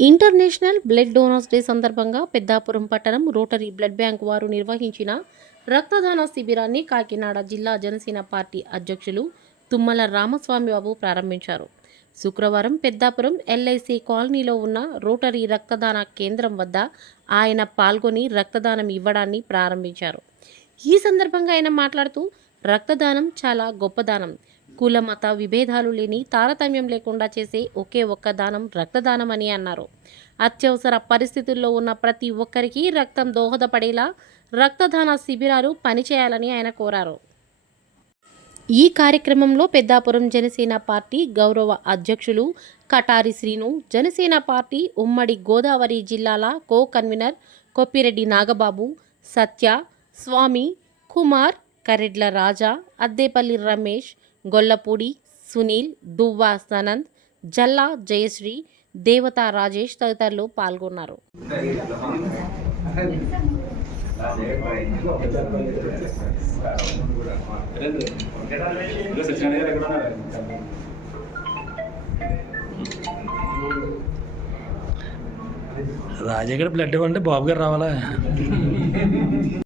International blood donors day సందర్భంగా పెద్దాపురం పట్టణం rotary blood bank వారు నిర్వహించిన రక్తదాన శిబిరాన్ని కాకినాడ జిల్లా జనసేన పార్టీ అధ్యక్షులు తుమ్మల రామస్వామి బాబు ప్రారంభించారు. శుక్రవారం పెద్దాపురం ఎల్ఐసి కాలనీలో ఉన్న రోటరీ రక్తదాన కేంద్రం వద్ద ఆయన పాల్గొని రక్తదానం ఇవ్వడాన్ని ప్రారంభించారు. ఈ సందర్భంగా ఆయన మాట్లాడుతూ రక్తదానం చాలా గొప్పదానం కుల మత విభేదాలు లేని తారతమ్యం లేకుండా చేసే ఒకే ఒక్క దానం రక్తదానం అని అన్నారు. అత్యవసర పరిస్థితుల్లో ఉన్న ప్రతి ఒక్కరికి రక్తం దోహదపడేలా రక్తదాన శిబిరాలు పనిచేయాలని ఆయన కోరారు. ఈ కార్యక్రమంలో పెద్దాపురం జనసేన పార్టీ గౌరవ అధ్యక్షులు కటారి శ్రీను జనసేన పార్టీ ఉమ్మడి గోదావరి జిల్లాల కో కన్వీనర్ కొప్పిరెడ్డి నాగబాబు సత్య స్వామి కుమార్ కరెడ్ల రాజా అద్దేపల్లి రమేష్ గొల్లపూడి సునీల్ దువ్వా సనంద్ జల్లా జయశ్రీ దేవతా రాజేష్ తదితరులు పాల్గొన్నారు. రాజా గారి బ్లడ్ ఇవ్వండి బాబు గారు రావాలా?